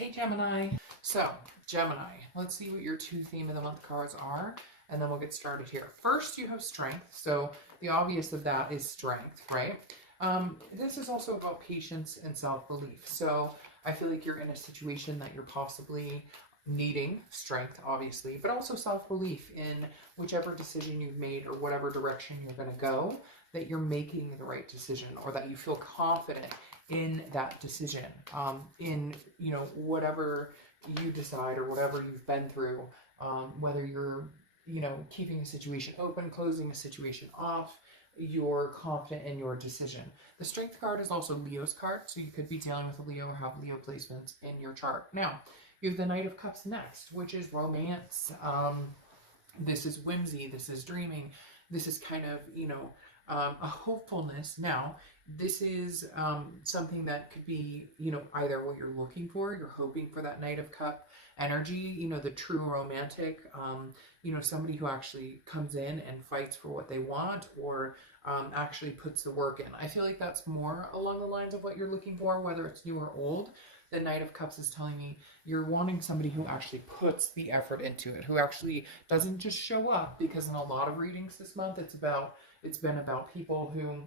Hey Gemini. So, Gemini, let's see what your two theme of the month cards are, and then we'll get started here. First, you have strength. So, the obvious of that is strength, right? This is also about patience and self-belief. So, I feel like you're in a situation that you're possibly needing strength, obviously, but also self-belief in whichever decision you've made or whatever direction you're going to go, that you're making the right decision, or that you feel confident in that decision, in, you know, whatever you decide or whatever you've been through, whether you're, you know, keeping a situation open, closing a situation off, you're confident in your decision. The strength card is also Leo's card, so you could be dealing with a Leo or have Leo placements in your chart. Now, you have the Knight of Cups next, which is romance. This is whimsy, this is dreaming, this is kind of, you know, a hopefulness. Now, this is something that could be, you know, either what you're looking for, you're hoping for that Knight of Cup energy, you know, the true romantic, you know, somebody who actually comes in and fights for what they want, or actually puts the work in. I feel like that's more along the lines of what you're looking for, whether it's new or old. The Knight of Cups is telling me you're wanting somebody who actually puts the effort into it, who actually doesn't just show up, because in a lot of readings this month, it's been about people who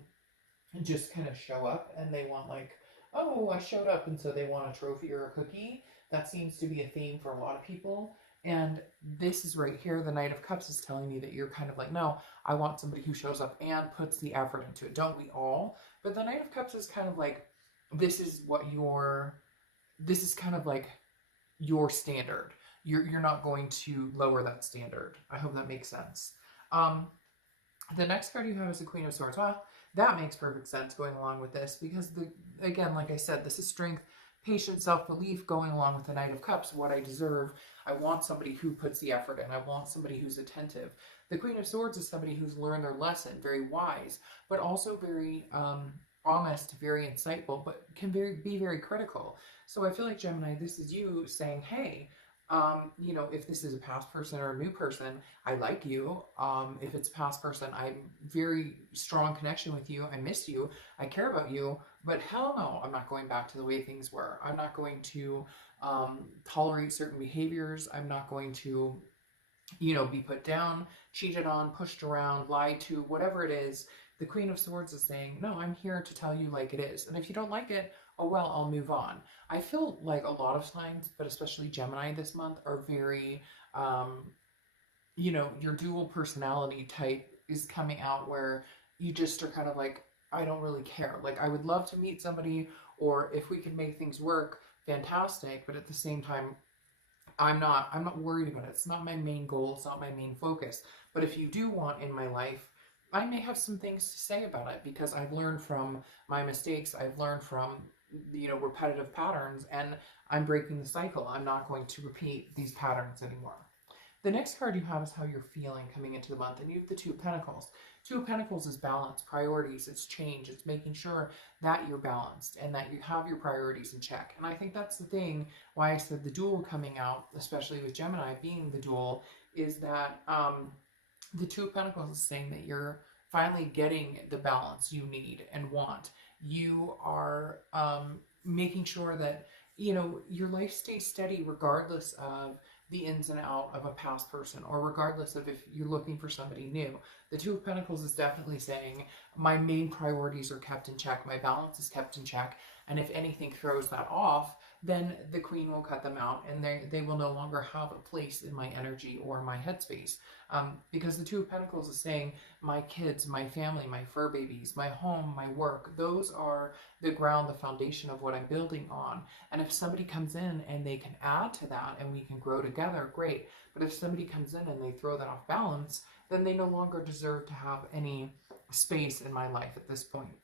just kind of show up and they want, like, oh, I showed up, and so they want a trophy or a cookie. That seems to be a theme for a lot of people. And this is right here, the Knight of Cups is telling me that you're kind of like, no, I want somebody who shows up and puts the effort into it. Don't we all? But the Knight of Cups is kind of like, this is kind of like your standard. You're not going to lower that standard. I hope that makes sense. The next card you have is the Queen of Swords. Well, that makes perfect sense going along with this, because again, like I said, this is strength, patience, self-belief going along with the Knight of Cups. What I deserve. I want somebody who puts the effort in. I want somebody who's attentive. The Queen of Swords is somebody who's learned their lesson, very wise, but also very honest, very insightful, but can be very critical. So I feel like, Gemini, this is you saying, hey, you know, if this is a past person or a new person, I like you. If it's a past person, I'm very strong connection with you. I miss you. I care about you. But hell no, I'm not going back to the way things were. I'm not going to tolerate certain behaviors. I'm not going to, you know, be put down, cheated on, pushed around, lied to, whatever it is. The Queen of Swords is saying, no, I'm here to tell you like it is. And if you don't like it, oh well, I'll move on. I feel like a lot of signs, but especially Gemini this month, are very, you know, your dual personality type is coming out, where you just are kind of like, I don't really care. Like, I would love to meet somebody, or if we can make things work, fantastic. But at the same time, I'm not worried about it. It's not my main goal. It's not my main focus. But if you do want in my life, I may have some things to say about it, because I've learned from my mistakes. I've learned from, you know, repetitive patterns, and I'm breaking the cycle. I'm not going to repeat these patterns anymore. The next card you have is how you're feeling coming into the month, and you have the Two of Pentacles. Two of Pentacles is balance, priorities, it's change, it's making sure that you're balanced and that you have your priorities in check. And I think that's the thing why I said the dual coming out, especially with Gemini being the dual, is that the Two of Pentacles is saying that you're finally getting the balance you need and want. You are making sure that, you know, your life stays steady regardless of the ins and out of a past person, or regardless of if you're looking for somebody new. The Two of Pentacles is definitely saying, my main priorities are kept in check, my balance is kept in check, and if anything throws that off, then the Queen will cut them out, and they will no longer have a place in my energy or my headspace. Because the Two of Pentacles is saying, my kids, my family, my fur babies, my home, my work, those are the ground, the foundation of what I'm building on. And if somebody comes in and they can add to that and we can grow together, great. But if somebody comes in and they throw that off balance, then they no longer deserve to have any space in my life at this point.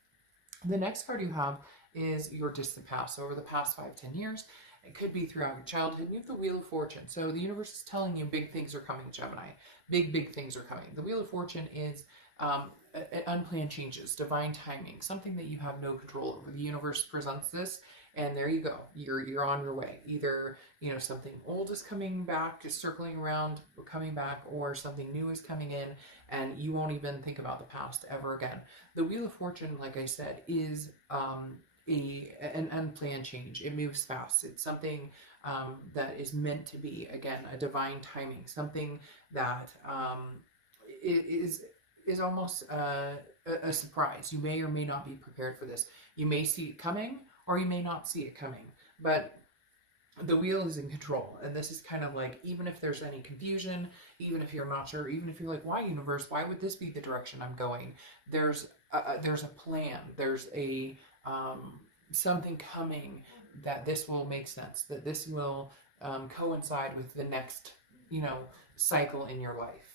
The next card you have is your distant past. So over the past 5-10 years, it could be throughout your childhood. You have the Wheel of Fortune. So the universe is telling you big things are coming, Gemini. Big things are coming. The Wheel of Fortune is unplanned changes, divine timing, something that you have no control over. The universe presents this, and there you go. You're on your way. Either, you know, something old is coming back, just circling around, coming back, or something new is coming in, and you won't even think about the past ever again. The Wheel of Fortune, like I said, is an unplanned change. It moves fast. It's something that is meant to be, again, a divine timing, something that is almost a surprise. You may or may not be prepared for this. You may see it coming, or you may not see it coming, but the wheel is in control. And this is kind of like, even if there's any confusion, even if you're not sure, even if you're like, why universe, why would this be the direction I'm going? There's a plan. There's a something coming that this will make sense, that this will coincide with the next, cycle in your life.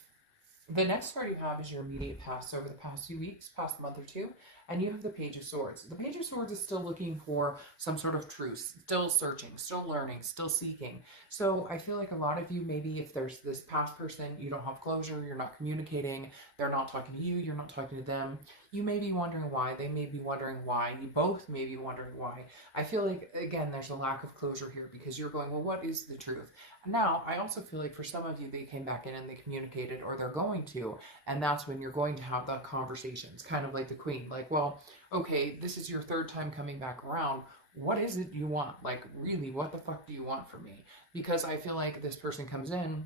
The next card you have is your immediate past, over the past few weeks, past month or two, and you have the Page of Swords. The Page of Swords is still looking for some sort of truth, still searching, still learning, still seeking. So I feel like a lot of you, maybe if there's this past person, you don't have closure, you're not communicating, they're not talking to you, you're not talking to them. You may be wondering why, they may be wondering why, you both may be wondering why. I feel like, again, there's a lack of closure here because you're going, well, what is the truth? Now, I also feel like for some of you, they came back in and they communicated, or they're going to, and that's when you're going to have the conversations, kind of like the Queen, like, well, okay, this is your third time coming back around. What is it you want? Like, really, what the fuck do you want from me? Because I feel like this person comes in,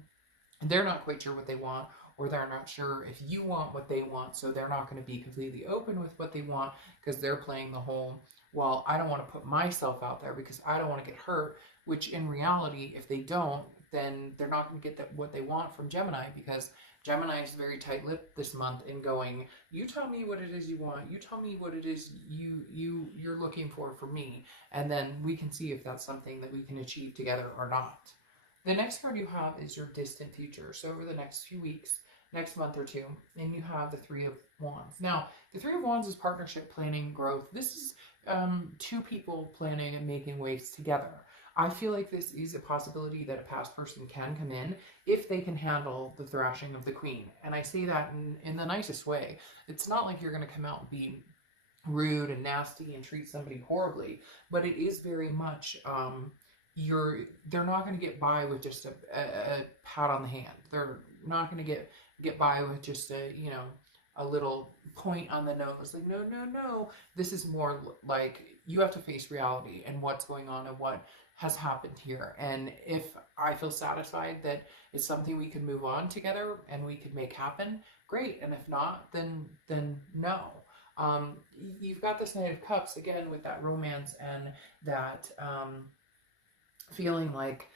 and they're not quite sure what they want, or they're not sure if you want what they want, so they're not going to be completely open with what they want because they're playing the whole, well, I don't want to put myself out there because I don't want to get hurt, which in reality, if they don't, then they're not going to get what they want from Gemini, because Gemini is very tight-lipped this month in going, you tell me what it is you want, you tell me what it is you're looking for from me, and then we can see if that's something that we can achieve together or not. The next card you have is your distant future. So over the next few weeks, next month or two, and you have the Three of Wands. Now, the Three of Wands is partnership, planning, growth. This is two people planning and making waves together. I feel like this is a possibility that a past person can come in if they can handle the thrashing of the Queen. And I say that in the nicest way. It's not like you're going to come out and be rude and nasty and treat somebody horribly, but it is very much, they're not going to get by with just a pat on the hand. They're not going to get by with just a little point on the nose, like, no, no, no. This is more like you have to face reality and what's going on and what has happened here. And if I feel satisfied that it's something we could move on together and we could make happen, great. And if not, then no. You've got this Knight of Cups again with that romance and that feeling like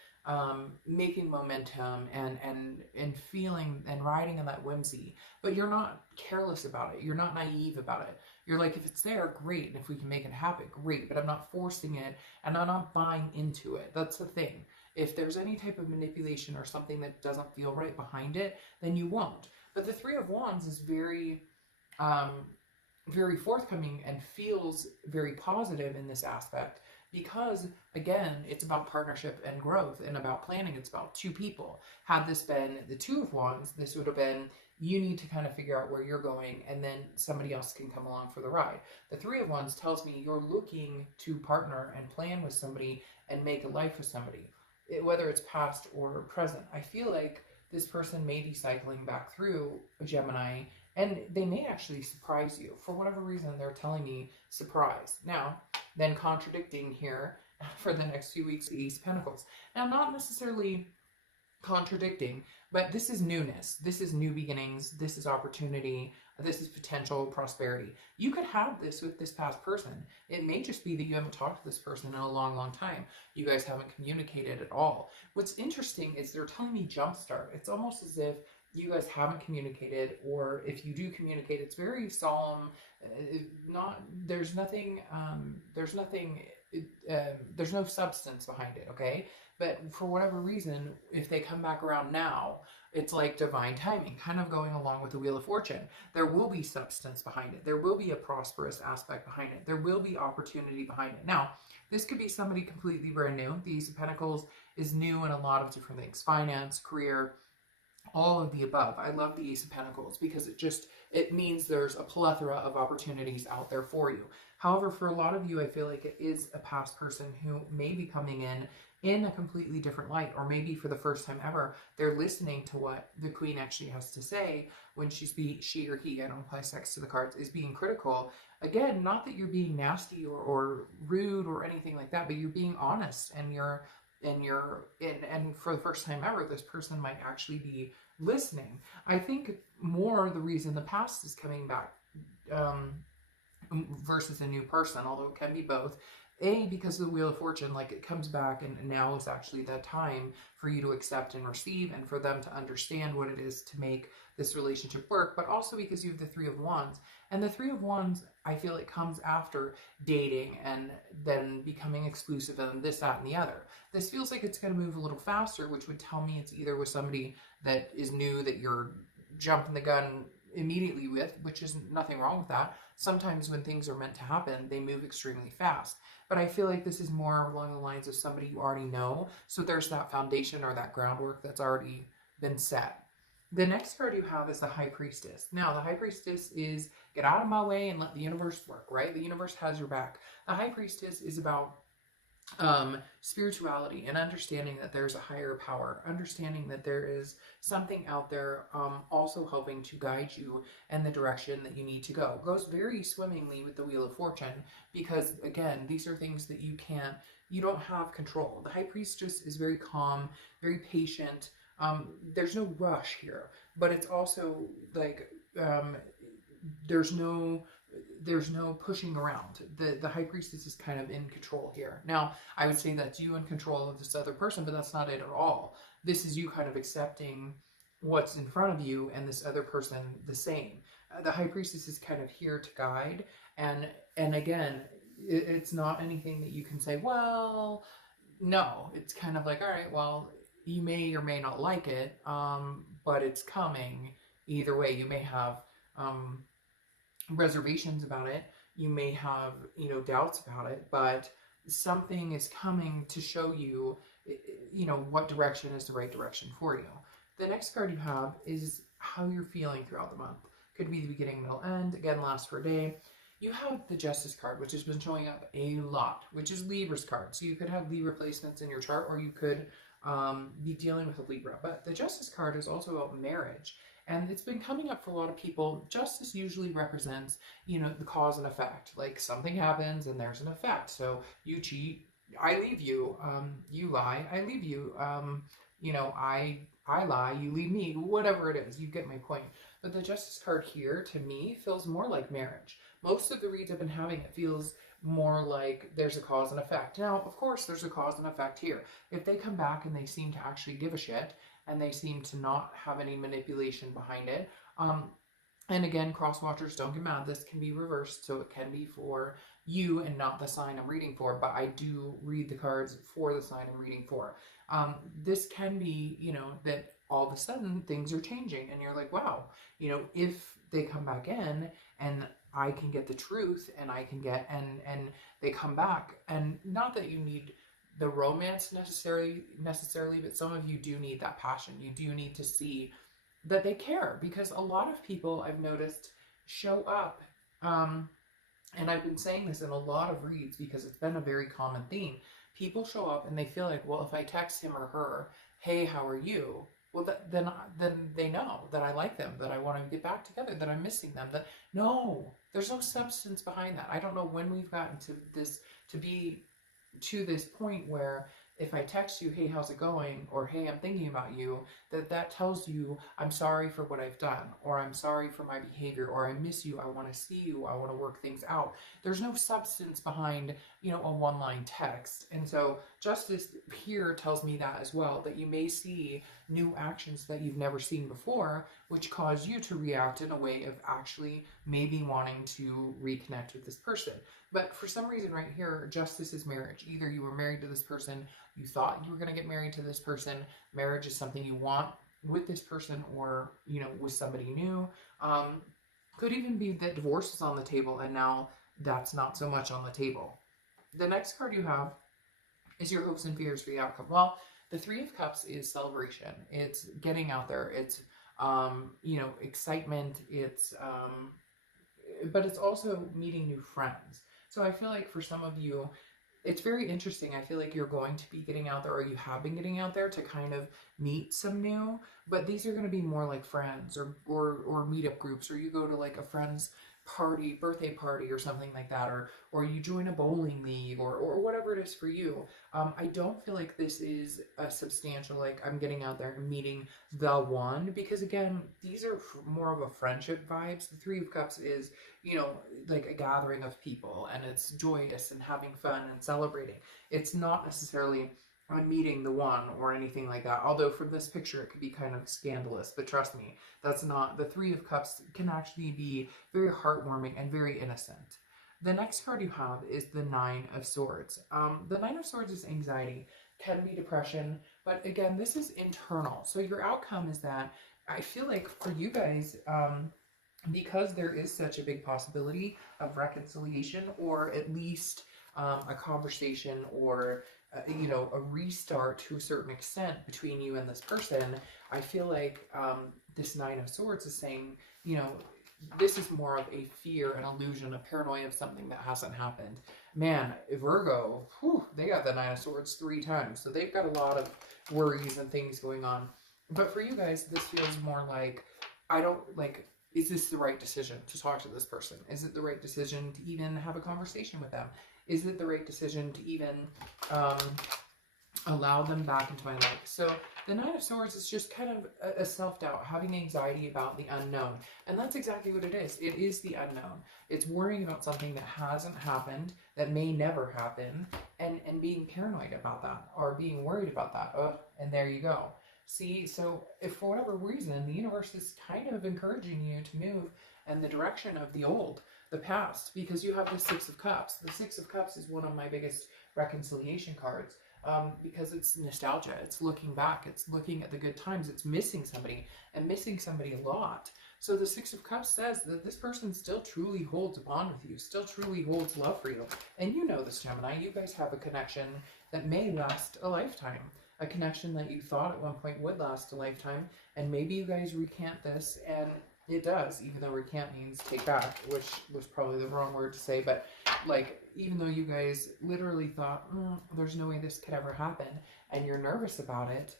making momentum and feeling and riding on that whimsy, but you're not careless about it. You're not naive about it. You're like, if it's there, great. And if we can make it happen, great. But I'm not forcing it and I'm not buying into it. That's the thing. If there's any type of manipulation or something that doesn't feel right behind it, then you won't. But the Three of Wands is very, very forthcoming and feels very positive in this aspect. Because, again, it's about partnership and growth and about planning. It's about two people. Had this been the Two of Wands, this would have been, you need to kind of figure out where you're going and then somebody else can come along for the ride. The Three of Wands tells me you're looking to partner and plan with somebody and make a life with somebody, whether it's past or present. I feel like this person may be cycling back through a Gemini and they may actually surprise you. For whatever reason, they're telling me surprise. Now, then contradicting here for the next few weeks, the Ace of Pentacles. Now, not necessarily contradicting, but this is newness. This is new beginnings. This is opportunity. This is potential prosperity. You could have this with this past person. It may just be that you haven't talked to this person in a long, long time. You guys haven't communicated at all. What's interesting is they're telling me jumpstart. It's almost as if you guys haven't communicated, or if you do communicate, it's very solemn. There's no substance behind it, okay? But for whatever reason, if they come back around now, it's like divine timing, kind of going along with the Wheel of Fortune. There will be substance behind it. There will be a prosperous aspect behind it. There will be opportunity behind it. Now, this could be somebody completely brand new. The Ace of Pentacles is new in a lot of different things. Finance, career, all of the above. I love the Ace of Pentacles because it means there's a plethora of opportunities out there for you. However, for a lot of you, I feel like it is a past person who may be coming in in a completely different light, or maybe for the first time ever, they're listening to what the queen actually has to say when she or he, I don't apply sex to the cards, is being critical. Again, not that you're being nasty or rude or anything like that, but you're being honest, and and for the first time ever, this person might actually be listening. I think more the reason the past is coming back versus a new person, although it can be both. Because of the Wheel of Fortune, like, it comes back, and now is actually the time for you to accept and receive, and for them to understand what it is to make this relationship work. But also because you have the Three of Wands, and the Three of Wands, I feel it comes after dating and then becoming exclusive and this, that, and the other. This feels like it's going to move a little faster, which would tell me it's either with somebody that is new, that you're jumping the gun immediately with, which is nothing wrong with that. Sometimes when things are meant to happen, they move extremely fast. But I feel like this is more along the lines of somebody you already know. So there's that foundation or that groundwork that's already been set. The next card you have is the High Priestess. Now, the High Priestess is get out of my way and let the universe work, right? The universe has your back. The High Priestess is about spirituality and understanding that there's a higher power, understanding that there is something out there also helping to guide you in the direction that you need to go. It goes very swimmingly with the Wheel of Fortune, because again, these are things that you don't have control. The High Priestess is very calm, very patient. There's no rush here, but it's also like there's no pushing around. The High Priestess is kind of in control here. Now, I would say that's you in control of this other person, but that's not it at all. This is you kind of accepting what's in front of you and this other person the same. The High Priestess is kind of here to guide, and again, it's not anything that you can say, well, no. It's kind of like, all right, well, you may or may not like it, but it's coming either way. You may have reservations about it, you may have doubts about it, but something is coming to show you what direction is the right direction for you. The next card you have is how you're feeling throughout the month. Could be the beginning, middle, end. Again, lasts for a day. You have the Justice card, which has been showing up a lot, which is Libra's card. So you could have Libra placements in your chart, or you could be dealing with a Libra. But the Justice card is also about marriage. And it's been coming up for a lot of people. Justice usually represents, the cause and effect. Like, something happens and there's an effect. So you cheat, I leave you. You lie, I leave you. I lie, you leave me. Whatever it is, you get my point. But the Justice card here, to me, feels more like marriage. Most of the reads I've been having, it feels more like there's a cause and effect. Now, of course, there's a cause and effect here. If they come back and they seem to actually give a shit, and they seem to not have any manipulation behind it. And again, cross watchers, don't get mad. This can be reversed, so it can be for you and not the sign I'm reading for, but I do read the cards for the sign I'm reading for. This can be, that all of a sudden things are changing, and you're like, wow, if they come back in and I can get the truth, and I can get, and they come back, and not that you need the romance necessarily, but some of you do need that passion. You do need to see that they care, because a lot of people I've noticed show up, and I've been saying this in a lot of reads because it's been a very common theme. People show up and they feel like, well, if I text him or her, hey, how are you? Well, then they know that I like them, that I want to get back together, that I'm missing them. That no, there's no substance behind that. I don't know when we've gotten to this point where if I text you, hey, how's it going? Or hey, I'm thinking about you, that tells you I'm sorry for what I've done, or I'm sorry for my behavior, or I miss you, I want to see you, I want to work things out. There's no substance behind, a one-line text. And so Justice here tells me that as well, that you may see new actions that you've never seen before, which cause you to react in a way of actually maybe wanting to reconnect with this person. But for some reason right here, Justice is marriage. Either you were married to this person, you thought you were going to get married to this person, marriage is something you want with this person, or, with somebody new. Could even be that divorce is on the table, and now that's not so much on the table. The next card you have is your hopes and fears for the outcome. Well, the Three of Cups is celebration. It's getting out there. It's, excitement. It's, but it's also meeting new friends. So I feel like for some of you, it's very interesting. I feel like you're going to be getting out there, or you have been getting out there to kind of meet some new, but these are going to be more like friends or meetup groups, or you go to like a friend's party, birthday party or something like that, or you join a bowling league or whatever it is for you. I don't feel like this is a substantial, like I'm getting out there and meeting the one, because again, these are more of a friendship vibes. The Three of Cups is, you know, like a gathering of people, and it's joyous and having fun and celebrating. It's not necessarily I'm meeting the one or anything like that. Although from this picture it could be kind of scandalous, but trust me, that's not. The Three of Cups can actually be very heartwarming and very innocent. The next card you have is the Nine of Swords. The Nine of Swords is anxiety, can be depression, but again, this is internal. So your outcome is that I feel like for you guys, because there is such a big possibility of reconciliation, or at least a conversation, or you know, a restart to a certain extent between you and this person, I feel like this Nine of Swords is saying, you know, this is more of a fear, an illusion, a paranoia of something that hasn't happened. Man, Virgo, whew, they got the Nine of Swords 3 times, so they've got a lot of worries and things going on. But for you guys, this feels more like, I don't, like, is this the right decision to talk to this person? Is it the right decision to even have a conversation with them? Is it the right decision to even allow them back into my life? So the Nine of Swords is just kind of a self-doubt, having anxiety about the unknown. And that's exactly what it is. It is the unknown. It's worrying about something that hasn't happened, that may never happen, and being paranoid about that, or being worried about that. And there you go. See, so if for whatever reason, the universe is kind of encouraging you to move in the direction of the old, the past, because you have the Six of Cups. The Six of Cups is one of my biggest reconciliation cards, because it's nostalgia. It's looking back. It's looking at the good times. It's missing somebody, and missing somebody a lot. So the Six of Cups says that this person still truly holds a bond with you, still truly holds love for you. And you know this, Gemini. You guys have a connection that may last a lifetime. A connection that you thought at one point would last a lifetime, and maybe you guys recant this, and it does, even though recant means take back, which was probably the wrong word to say, but like, even though you guys literally thought, there's no way this could ever happen, and you're nervous about it,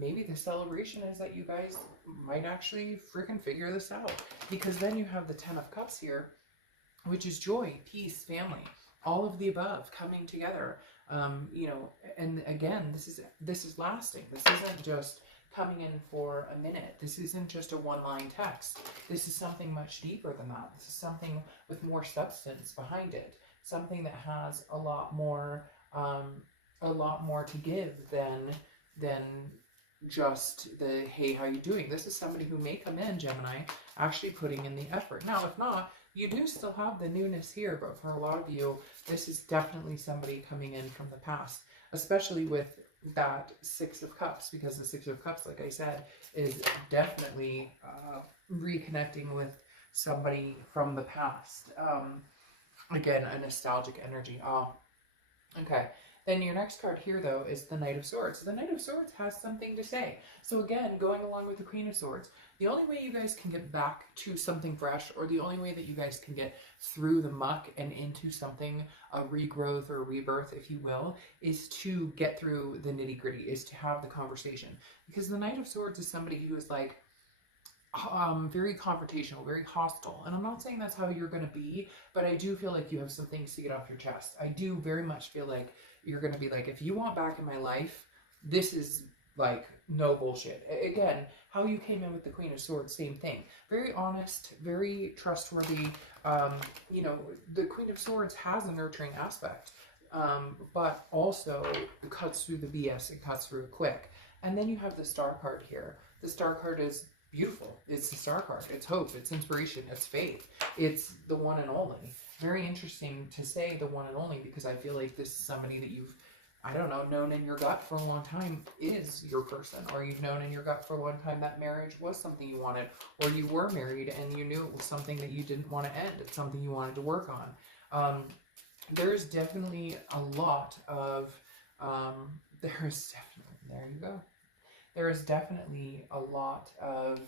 maybe the celebration is that you guys might actually freaking figure this out, because then you have the Ten of Cups here, which is joy, peace, family, all of the above coming together. You know, and again, this is lasting. This isn't just coming in for a minute. This isn't just a one-line text. This is something much deeper than that. This is something with more substance behind it. Something that has a lot more to give than just the, hey, how you doing? This is somebody who may come in, Gemini, actually putting in the effort. Now, if not, you do still have the newness here, but for a lot of you, this is definitely somebody coming in from the past, especially with that Six of Cups, because the Six of Cups, like I said, is definitely reconnecting with somebody from the past. Again, a nostalgic energy. Oh, okay. Then your next card here, though, is the Knight of Swords. The Knight of Swords has something to say. So again, going along with the Queen of Swords, the only way you guys can get back to something fresh, or the only way that you guys can get through the muck and into something, a regrowth or a rebirth, if you will, is to get through the nitty-gritty, is to have the conversation. Because the Knight of Swords is somebody who is like, very confrontational, very hostile. And I'm not saying that's how you're going to be, but I do feel like you have some things to get off your chest. I do very much feel like you're going to be like, if you want back in my life, this is like no bullshit. Again, how you came in with the Queen of Swords, same thing. Very honest, very trustworthy. You know, the Queen of Swords has a nurturing aspect, but also it cuts through the BS, it cuts through it quick. And then you have the Star card here. The Star card is beautiful. It's the Star card. It's hope. It's inspiration. It's faith. It's the one and only. Very interesting to say the one and only, because I feel like this is somebody that you've, I don't know, known in your gut for a long time is your person, or you've known in your gut for a long time that marriage was something you wanted, or you were married and you knew it was something that you didn't want to end. It's something you wanted to work on. There's definitely a lot of, there you go. There is definitely a lot of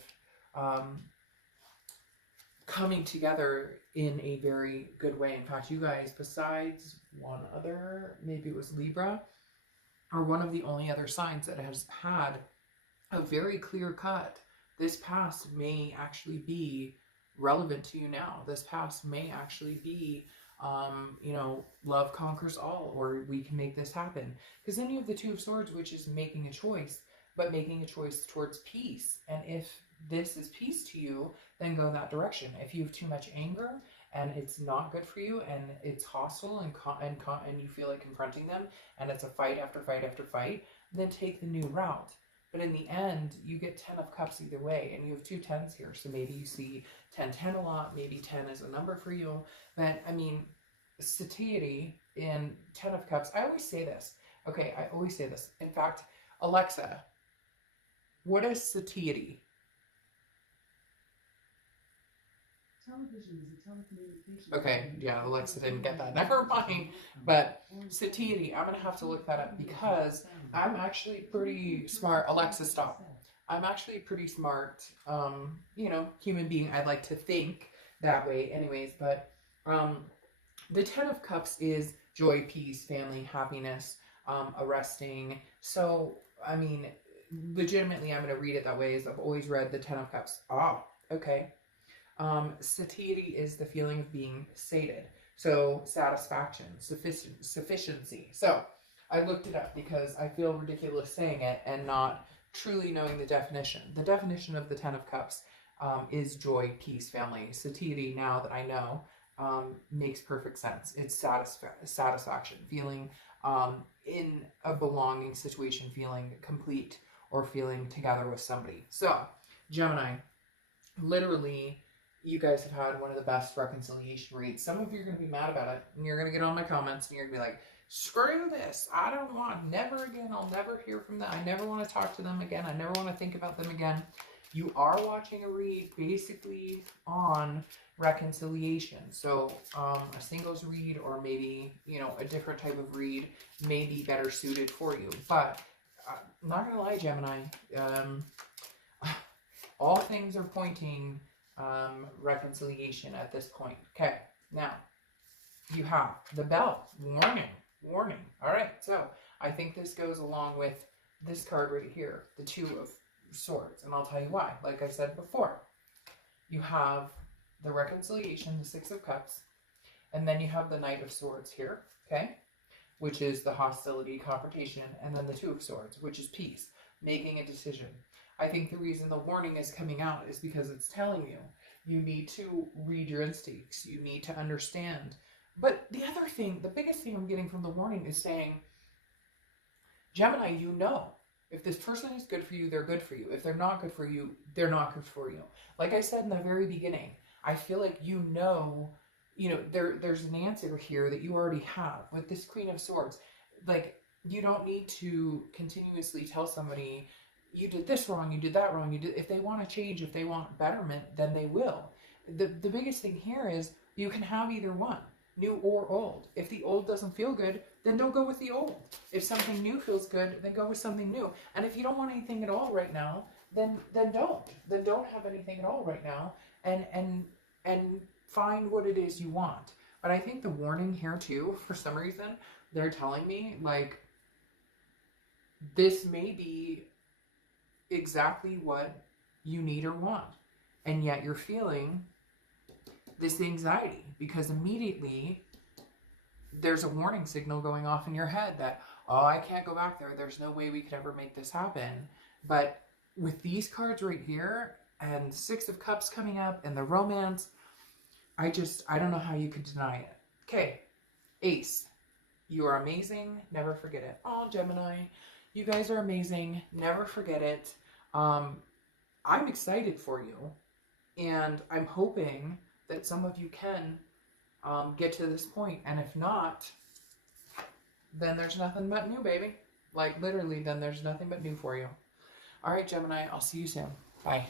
coming together in a very good way. In fact, you guys, besides one other, maybe it was Libra, are one of the only other signs that has had a very clear cut. This past may actually be relevant to you now. This past may actually be, you know, love conquers all, or we can make this happen. Because then you have the Two of Swords, which is making a choice, but making a choice towards peace. And if this is peace to you, then go that direction. If you have too much anger and it's not good for you and it's hostile and you feel like confronting them and it's a fight after fight after fight, then take the new route. But in the end, you get 10 of Cups either way, and you have 2 10s here. So maybe you see 10-10 a lot, maybe 10 is a number for you. But I mean, satiety in 10 of Cups, I always say this. Okay, I always say this. In fact, Alexa, what is satiety? Television is a telecommunication. Okay, yeah, Alexa didn't get that. Never mind. But satiety, I'm going to have to look that up because I'm actually pretty smart. Alexa, stop. I'm actually a pretty smart, you know, human being. I'd like to think that way anyways. But the 10 of Cups is joy, peace, family, happiness, arresting. So, I mean, legitimately, I'm going to read it that way as I've always read the 10 of Cups. Ah, okay. Satiety is the feeling of being sated. So satisfaction, sufficiency. So I looked it up because I feel ridiculous saying it and not truly knowing the definition. The definition of the 10 of Cups is joy, peace, family. Satiety, now that I know, makes perfect sense. It's satisfaction, feeling in a belonging situation, feeling complete or feeling together with somebody. So Gemini, literally, you guys have had one of the best reconciliation reads. Some of you are going to be mad about it, and you're going to get on my comments, and you're going to be like, screw this. I don't want, never again. I'll never hear from them. I never want to talk to them again. I never want to think about them again. You are watching a read basically on reconciliation. So a singles read or maybe, you know, a different type of read may be better suited for you. But I'm not going to lie, Gemini. All things are pointing reconciliation at this point. Okay, now you have the Bell. Warning. All right, so I think this goes along with this card right here, the Two of Swords, and I'll tell you why. Like I said before, you have the reconciliation, the Six of Cups, and then you have the Knight of Swords here, okay, which is the hostility, confrontation, and then the Two of Swords, which is peace, making a decision. I think the reason the warning is coming out is because it's telling you, you need to read your instincts. You need to understand. But the other thing, the biggest thing I'm getting from the warning is saying, Gemini, you know, if this person is good for you, they're good for you. If they're not good for you, they're not good for you. Like I said in the very beginning, I feel like you know, there's an answer here that you already have with this Queen of Swords. Like, you don't need to continuously tell somebody, you did this wrong, you did that wrong, if they want to change, if they want betterment, then they will. The biggest thing here is you can have either one, new or old. If the old doesn't feel good, then don't go with the old. If something new feels good, then go with something new. And if you don't want anything at all right now, then don't. Then don't have anything at all right now, and find what it is you want. But I think the warning here too, for some reason, they're telling me, like, this may be exactly what you need or want, and yet you're feeling this anxiety because immediately there's a warning signal going off in your head that, oh, I can't go back there, there's no way we could ever make this happen. But with these cards right here and Six of Cups coming up and the romance, I don't know how you could deny it. Okay, Ace, you are amazing, never forget it. Oh, Gemini, you guys are amazing. Never forget it. I'm excited for you. And I'm hoping that some of you can get to this point. And if not, then there's nothing but new, baby. Like, literally, then there's nothing but new for you. All right, Gemini, I'll see you soon. Bye.